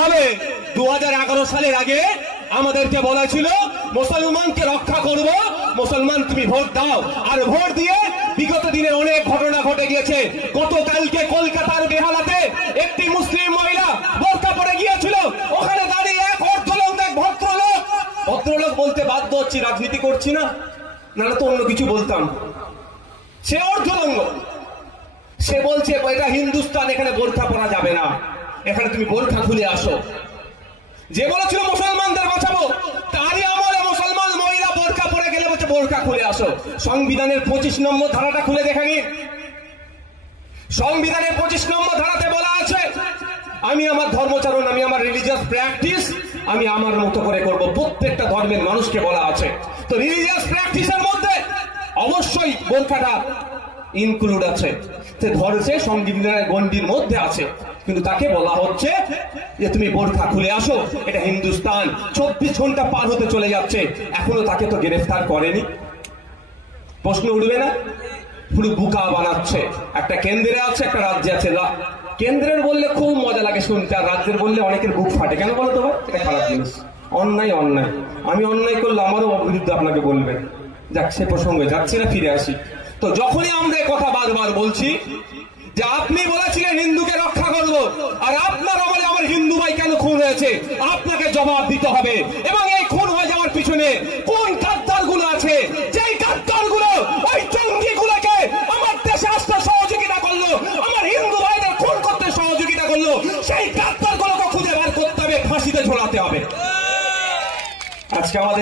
কিভাবে 2011 সালের আগে আমাদেরকে বলা ছিল মুসলমানকে রক্ষা করব, মুসলমান তুমি ভোট দাও। আর ভোট দিয়ে বিগত দিনে অনেক ঘটনা ঘটে গিয়েছে। গতকালকে কলকাতার বেহালাতে একটি মুসলিম মহিলা বোরকা পরে গিয়েছিল, ওখানে দাঁড়িয়ে এক অর্ধলোক, এক ভদ্রলোক বলতে বাধ্য হচ্ছি, রাজনীতি করছি না, নাহলে তো অন্য কিছু বলতাম। সে অর্ধলঙ্গ, সে বলছে এটা হিন্দুস্তান, এখানে বোরকা পরা যাবে না, এখানে তুমি বোরকা খুলে আসো। যে বলেছিল মুসলমানদের বাঁচাবো, তারই আমলে মুসলমান মহিলা বোরকা পরে গেলে বলছে বোরকা খুলে আসো। সংবিধানের 25 নম্বর ধারাটা খুলে দেখা নিন। সংবিধানের 25 নম্বর ধারাতে বলা আছে, আমি আমার ধর্মচারণ, আমি আমার রিলিজিয়াস প্র্যাকটিস আমি আমার মতো করে করব। প্রত্যেকটা ধর্মের মানুষকে বলা আছে। তো রিলিজিয়াস প্র্যাকটিসের মধ্যে অবশ্যই বোরকাটা ইনক্লুড আছে, ধরেছে সংবিধানের গণ্ডির মধ্যে আছে, কিন্তু তাকে বলা হচ্ছে যে তুমি বোরকা খুলে আসো, এটা হিন্দুস্তান। 24 ঘন্টা পার হতে চলে যাচ্ছে, এখনো তাকে তো গ্রেফতার করেনি। প্রশ্ন উঠবে না? পুরো বুকা বানাচ্ছে। একটা কেন্দ্রে আছে, একটা রাজ্যে আছে। কেন্দ্রের বললে খুব মজা লাগে শুনতে, আর রাজ্যের বললে অনেকের বুক ফাটে। কেন বলো তো? এটা খারাপ জিনিস। অন্যায় অন্যায়, আমি অন্যায় করলে আমারও বিরুদ্ধে আপনাকে বলবেন। যাক, সে প্রসঙ্গে যাচ্ছি না, ফিরে আসি। তো যখনই আমরা কথা বারবার বলছি যে আপনি বলেছিলেন হিন্দুকে রক্ষা করব, আর আপনার আমলে আমার হিন্দু ভাই কেন খুন হয়েছে, আপনাকে জবাব দিতে হবে। এবং এই খুন হয়ে যাওয়ার পিছনে কোন গাদ্দার গুলো আছে, যেই গাদ্দার গুলো ওই জঙ্গি গুলোকে আমার দেশে আসতে সহযোগিতা করলো, আমার হিন্দু ভাইদের খুন করতে সহযোগিতা করলো, সেই গাদ্দার গুলোকে খুঁজে বার করতে হবে, ফাঁসিতে ঝোলাতে হবে। আজকে আমাদের